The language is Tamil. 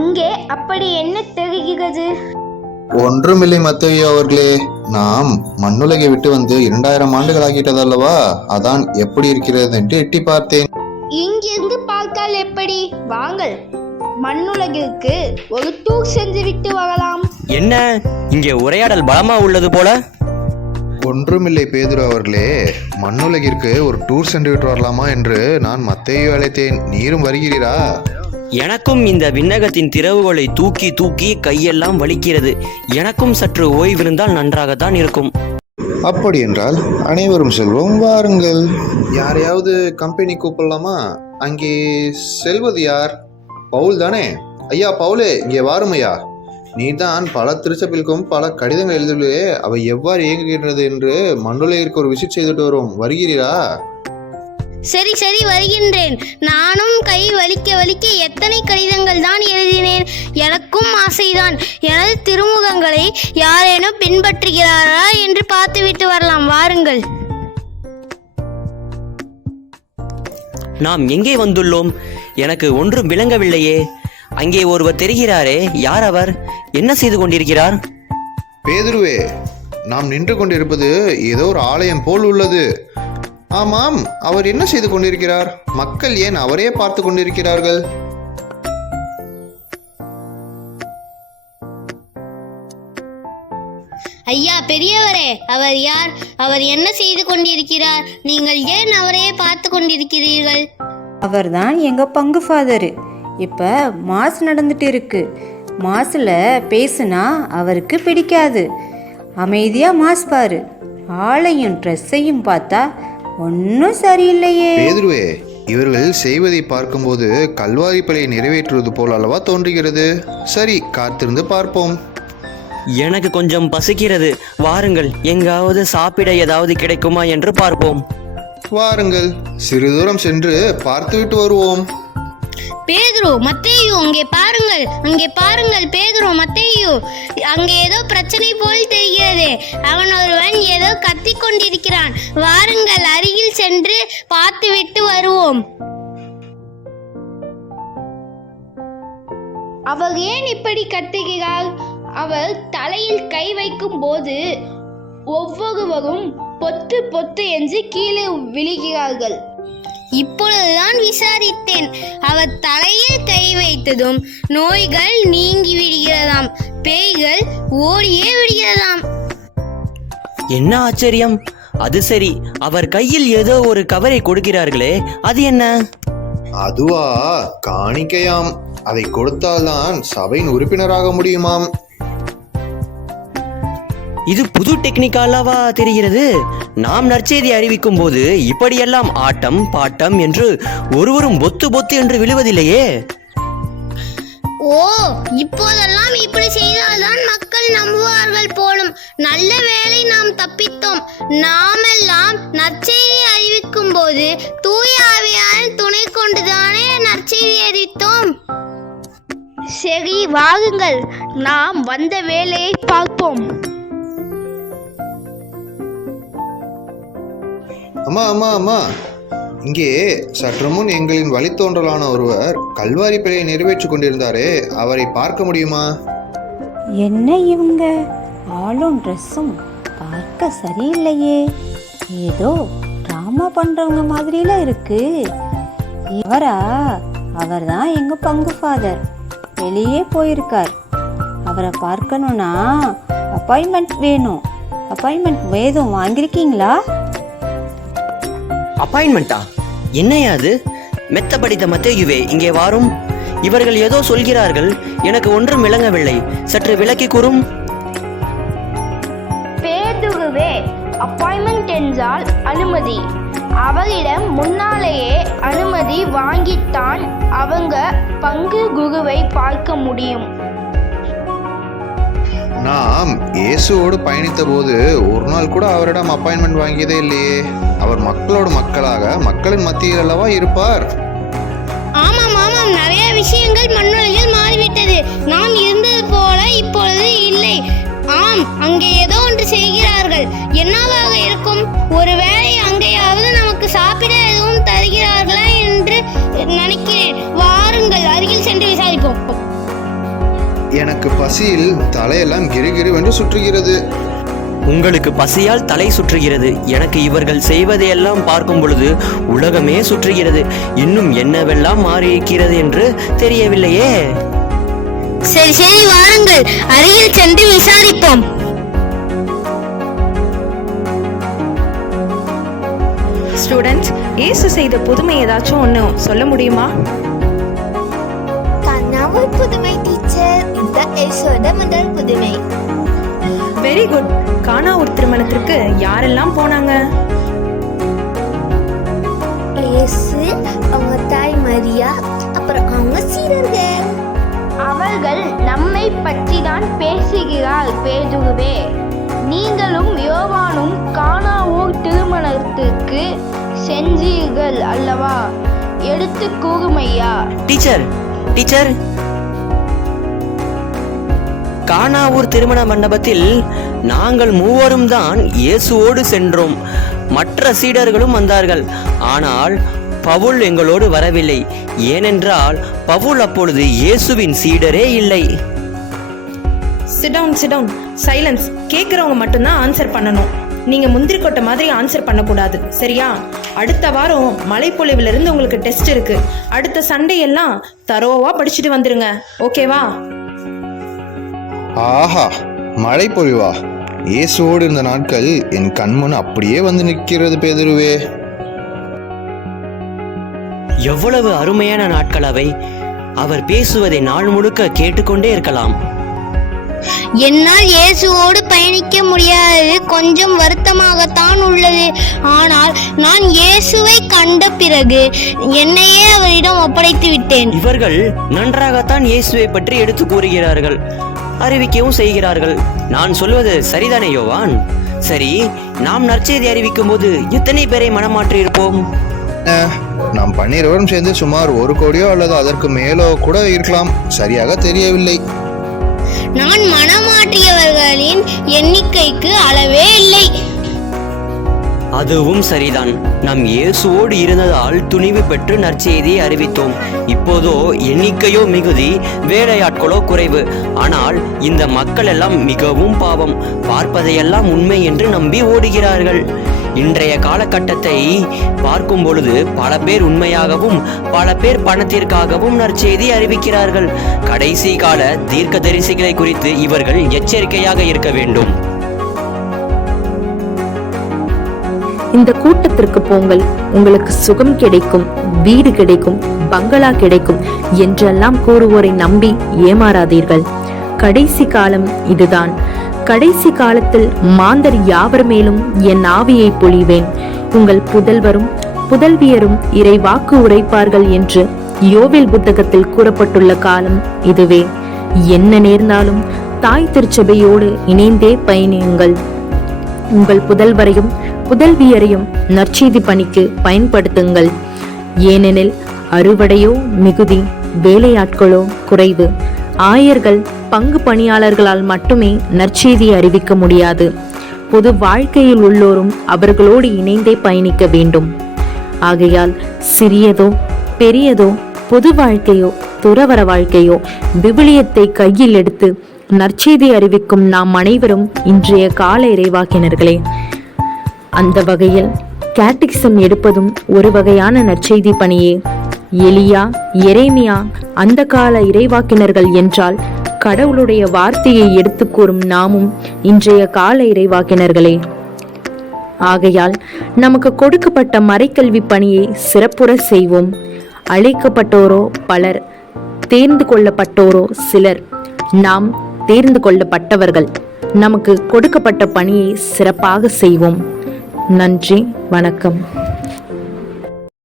அங்கே அப்படி என்ன தெரிகிறது? ஒன்றுமில்லை மத்தேயு அவர்களே, நாம் மண்ணுலகை விட்டு வந்து 2000 ஆண்டுகள் ஆகிட்டதல்லவா, அதான் எப்படி இருக்கிறது என்று எட்டி பார்த்தேன். இங்கிருந்து பார்த்தால் எப்படி? வாங்கள், மண்ணுலகிற்கு ஒரு டூர் சென்று விட்டு வரலாம். என்ன, இங்கே உரையாடல் பலமா உள்ளது போல? ஒன்றுமில்லை பேதுரு அவர்களே, மண்ணுலகிற்கு ஒரு டூர் சென்று விட்டு வரலாமா என்று நான் மத்தேயு அழைத்தேன். நீரும் வருகிறீரா? எனக்கும் இந்த விண்ணகத்தின் திறவுகளை தூக்கி தூக்கி கையெல்லாம் வலிக்கிறது. எனக்கும் சற்று ஓய்விருந்தால் நன்றாகத்தான் இருக்கும். அப்படி என்றால் அனைவரும் செல்வோம், வாருங்கள். யாரையாவது கம்பெனி கூப்பிடலாமா? அங்கே செல்வது யார்? பவுல் தானே? ஐயா பவுலே, இங்கே வாரும் ஐயா. நீதான் பல திருச்சபைக்கும் பல கடிதங்கள் எழுதுள்ளே, அவை எவ்வாறு இயங்குகின்றது என்று மண்ணுலகிற்கு ஒரு விசிட் செய்துட்டு வரும். வருகிறீரா? சரி சரி, வருகின்றேன். நானும் கை வலிக்க வலிக்க எத்தனை கடிதங்கள் தான் எழுதினேன். எனக்கும் ஆசைதான். எனது திருமுகங்களை யாரேனும் பின்பற்றுகிறாரா என்று பார்த்துவிட்டு வரலாம். வாருங்கள். நாம் எங்கே வந்துள்ளோம்? எனக்கு ஒன்றும் விளங்கவில்லையே. அங்கே ஒருவர் தெரிகிறாரே, யார் அவர்? என்ன செய்து கொண்டிருக்கிறார்? பேதுருவே, நாம் நின்று கொண்டிருப்பது ஏதோ ஒரு ஆலயம் போல் உள்ளது. ஆமாம், அவர் என்ன செய்து கொண்டிருக்கிறார்? மக்கள் ஏன் அவரையே பார்த்து கொண்டிருக்கிறார்கள்? ஐயா பெரியவரே, அவர் யார்? அவர் என்ன செய்து கொண்டிருக்கிறார்? நீங்கள் ஏன் அவரையே பார்த்து கொண்டிருக்கிறீர்கள்? அவர்தான் எங்க பங்கு ஃபாதரு. இப்ப மாஸ் நடந்துட்டு இருக்கு. மாஸ்ல பேசுனா அவருக்கு பிடிக்காது. அமைதியா மாஸ் பாரு. ஆளையும் ட்ரெஸ்ஸையும் பார்த்தா ஒன்னும் சரியில்லையே. பேதுருவே, இவர்கள் செய்வதை பார்க்கும்போது கல்வாரி பலியை நிறைவேற்றுவது போல் அல்லவா தோன்றுகிறது. சரி, காத்திருந்து பார்ப்போம். எனக்கு கொஞ்சம் பசிக்கிறது. வாருங்கள், எங்காவது சாப்பிட ஏதாவது கிடைக்குமா என்று பார்ப்போம். வாருங்கள், சிறு தூரம் சென்று பார்த்துவிட்டு வருவோம். பேதுரு, மத்தேயு, அங்கே பாருங்கள், அங்கே பாருங்கள். பேதுரு, மத்தேயு, அங்கே ஏதோ பிரச்சனை போல் தெரிகிறது. அவன் ஒருவன் ஏதோ கத்திக் கொண்டிருக்கிறான். வாருங்கள், அருகில் சென்று பார்த்துவிட்டு வருவோம். அவர் ஏன் இப்படி கத்துகிறார்? அவர் தலையில் கை வைக்கும் போது ஒவ்வொருவரும் பொத்து பொத்து என்று கீழே விழுகிறார்கள். இப்பொழுதுதான் விசாரித்தேன். அவர் தலையில் கை வைத்ததும் நோய்கள் நீங்கி விடுகிறதாம், பேய்கள் ஓடியே விடுகிறதாம். என்ன ஆச்சரியம்! அது சரி, அவர் கையில் ஏதோ ஒரு கவரை கொடுக்கிறார்களே, அது என்ன? அதுவா, காணிக்கையாம். அதை கொடுத்தால்தான் சபையின் உறுப்பினராக முடியுமாம். இது புது டெக்னிக்காலவா தெரிகிறது. நாம் நற்செய்தி அறிவிக்கும் போது இப்படியெல்லாம் ஆட்டம் பாட்டம் என்று ஒருவரும் பொத்து பொத்து என்று விழுவதில்லையே. ஓ, இப்போதெல்லாம் இப்படி செய்தால்தான் மக்கள் நம்புவார்கள் போலும். நல்ல வேளை நாம் தப்பித்தோம். நாமெல்லாம் நற்செய்தி அறிவிக்கும் போது தூய ஆவியாரின் துணை கொண்டுதானே நற்செய்தி அறிவித்தோம். சரி, வாருங்கள், நாம் வந்த வேலையை பார்ப்போம். அம்மா அம்மா அம்மா, இங்கே சற்று முன் எங்களின் வழித்தோன்றலான ஒருவர் கல்வாரி பிழையை நிறைவேற்றிக் கொண்டிருந்தாரே, அவரை பார்க்க முடியுமா? என்ன இவங்க ஆளும் ட்ரெஸ்ஸும் பார்க்க சரியில்லையே. ஏதோ டிராமா பண்றவங்க மாதிரில இருக்கு. இவரா? அவர்தான் எங்க பங்கு ஃபாதர். வெளியே போயிருக்கார். அவரை பார்க்கணும்னா அப்பாயின்மெண்ட் வேணும். அப்பாயின்மெண்ட் வேதும் வாங்கியிருக்கீங்களா? அப்பாயின்மெண்டா? என்னையா அது? மெத்த படித்த மத்தேயுவே, இங்கே வாரும். இவர்கள் ஏதோ சொல்கிறார்கள், எனக்கு ஒன்றும் விளங்கவில்லை. சற்று விளக்கி கூறும். பேதுருவே, அப்பாயின்மெண்ட் என்றால் அனுமதி. அவரிடம் முன்னாலேயே அனுமதி வாங்கித்தான் அவங்க பங்கு குருவை பார்க்க முடியும். நாம் இயேசுவோடு பயணித்த போது ஒரு நாள் கூட அவரிடம் அப்பாயின்மெண்ட் வாங்கியதே இல்லையே. அவர் மக்களோடு மக்களாக மக்களின் மத்தியில் அல்லவா இருப்பார். ஆமாம் ஆமாம், நிறைய விஷயங்கள் மண்ணுலகில் மாறிவிட்டது. நாம் இருந்தது போல இப்பொழுது இல்லை. ஆம், அங்கே ஏதோ ஒன்று செய்கிறார்கள். என்னவாக இருக்கும்? ஒருவேளை அங்கேயாவது நமக்கு சாப்பிட எதுவும் தருகிறார்களா என்று நினைக்கிறேன். வாருங்கள், அருகில் சென்று விசாரிப்போம். எனக்கு பசியில் தலையெல்லாம் கிறுகிறுவென்று சுற்றுகிறது. உங்களுக்கு பசியால் தலை சுற்றுகிறது. எனக்கு இவர்கள் செய்வதையெல்லாம் பார்க்கும் பொழுது உலகமே சுற்றுகிறது. இன்னும் என்னவெல்லாம் மாறியிருக்கிறது என்று தெரியவில்லையே. சரி சரி, வாருங்கள், அருகில் சென்று விசாரிப்போம். ஸ்டூடெண்ட்ஸ், இயேசு செய்த புதுமை ஏதாச்சும் ஒன்று சொல்ல முடியுமா? கண்ணாவூர் புதுமை டீச்சர், இந்த இயேசுவோட முதல் புதுமை. Very good. கானாவூர் திருமணத்திற்கு யாரெல்லாம் போனாங்க? இயேசு, அவங்க தாய் மரியா, அப்புறம் அவங்க சீடர்கள். அவர்கள் நம்மை பற்றி தான் பேசுகிறார் பேதுருவே. நீங்களும் யோவானும் கானாவூர் திருமணத்திற்கு சென்றீர்கள் அல்லவா? எடுத்து கூறுமையா. டீச்சர், கானாவூர் திருமண மண்டபத்தில் நாங்கள் மூவரும் தான் இயேசுவோடு சென்றோம். மற்ற சீடர்களும் வந்தார்கள். ஆனால் பவுல் எங்களோடு வரவில்லை. ஏனென்றால் பவுல் அப்பொழுது இயேசுவின் சீடரே இல்லை. Sit down, silence. கேட்குறவங்க மட்டும்தான் ஆன்சர் பண்ணணும். நீங்க முந்திரி கொட்டை மாதிரி ஆன்சர் பண்ணக்கூடாது, சரியா? அடுத்த வாரம் மலைப்பொழிவிலிருந்து உங்களுக்கு டெஸ்ட் இருக்கு. அடுத்த சண்டே எல்லாம் தரோவா படிச்சுட்டு வந்துருங்க, ஓகேவா? ஆஹா, மழை பொழிவா! இயேசுவோடு இருந்த நாட்கள் என் கண்முன் அப்படியே வந்து நிற்கிறது பேதுருவே. எவ்வளவு அருமையான நாட்கள் அவை. அவர் பேசுவதை நாள் முழுக்க கேட்டுக்கொண்டே இருக்கலாம். என்னால் இயேசுவோடு பயணிக்க முடியாது, கொஞ்சம் வருத்தமாகத்தான் உள்ளது. ஆனால் நான் இயேசுவை கண்ட பிறகு என்னையே அவரிடம் ஒப்படைத்து விட்டேன். இவர்கள் நன்றாகத்தான் இயேசுவை பற்றி எடுத்து கூறுகிறார்கள், அறிவிக்கவும் செய்கிறார்கள். நான் சொல்வது சரிதானே யோவான்? சரி, நாம் நற்செய்தி அறிவிக்கும் போது எத்தனை பேரை மனமாற்றி இருப்போம்? நாம் 12 சேர்ந்து சுமார் 1 கோடியோ அல்லது அதற்கு மேலோ கூட இருக்கலாம், சரியாக தெரியவில்லை. நான் மனமாற்றியவர்களின் எண்ணிக்கைக்கு அளவே இல்லை. அதுவும் சரிதான். நாம் இயேசுவோடு இருந்ததால் துணிவு பெற்று நற்செய்தியை அறிவித்தோம். இப்போதோ எண்ணிக்கையோ மிகுதி, வேலையாட்களோ குறைவு. ஆனால் இந்த மக்கள் எல்லாம் மிகவும் பாவம். பார்ப்பதையெல்லாம் உண்மை என்று நம்பி ஓடுகிறார்கள். இன்றைய காலகட்டத்தை பார்க்கும் பொழுது பல பேர் உண்மையாகவும் பல பேர் பணத்திற்காகவும் நற்செய்தி அறிவிக்கிறார்கள். கடைசி கால தீர்க்கதரிசிகளை குறித்து இவர்கள் எச்சரிக்கையாக இருக்க வேண்டும். இந்த கூட்டத்திற்கு போங்கள், உங்களுக்கு சுகம் கிடைக்கும், வீடு கிடைக்கும், பங்களா கிடைக்கும் என்றெல்லாம் கூறுவோரை நம்பி ஏமாறாதீர்கள். கடைசி காலம் இதுதான். கடைசி காலத்தில் மாந்தர் யாவர் மேலும் என் ஆவியை பொழிவேன். உங்கள் புதல்வரும் புதல்வியரும் இறை வாக்கு உரைப்பார்கள் என்று யோவேல் புத்தகத்தில் கூறப்பட்டுள்ள காலம் இதுவே. என்ன நேர்ந்தாலும் தாய் திருச்சபையோடு இணைந்தே பயணியுங்கள். உங்கள் புதல்வரையும் புதல்வியரையும் நற்செய்தி பணிக்கு பயன்படுத்துங்கள். ஏனெனில் அறுவடையோ மிகுதி, வேலையாட்களோ குறைவு. ஆயர்கள் பங்கு பணியாளர்களால் மட்டுமே நற்செய்தியை அறிவிக்க முடியாது. பொது வாழ்க்கையில் உள்ளோரும் அவர்களோடு இணைந்தே பயணிக்க வேண்டும். ஆகையால் சிறியதோ பெரியதோ, பொது வாழ்க்கையோ துறவற வாழ்க்கையோ, விவிலியத்தை கையில் எடுத்து நற்செய்தி அறிவிக்கும் நாம் அனைவரும் இன்றைய கால இறைவாக்கினர்களே. அந்த வகையில் கேட்டிக்சம் எடுப்பதும் ஒரு வகையான நற்செய்தி பணியே. எலியா, எரேமியா அந்த கால இறைவாக்கினர்கள் என்றால் கடவுளுடைய வார்த்தையை எடுத்து கூறும் நாமும் இன்றைய கால இறைவாக்கினர்களே. ஆகையால் நமக்கு கொடுக்கப்பட்ட மறைக்கல்வி பணியை சிறப்புற செய்வோம். அழைக்கப்பட்டோரோ பலர், தேர்ந்து கொள்ளப்பட்டோரோ சிலர். நாம் தேர்ந்து கொள்ளப்பட்டவர்கள். நமக்கு கொடுக்கப்பட்ட பணியை சிறப்பாக செய்வோம். நன்றி, வணக்கம்.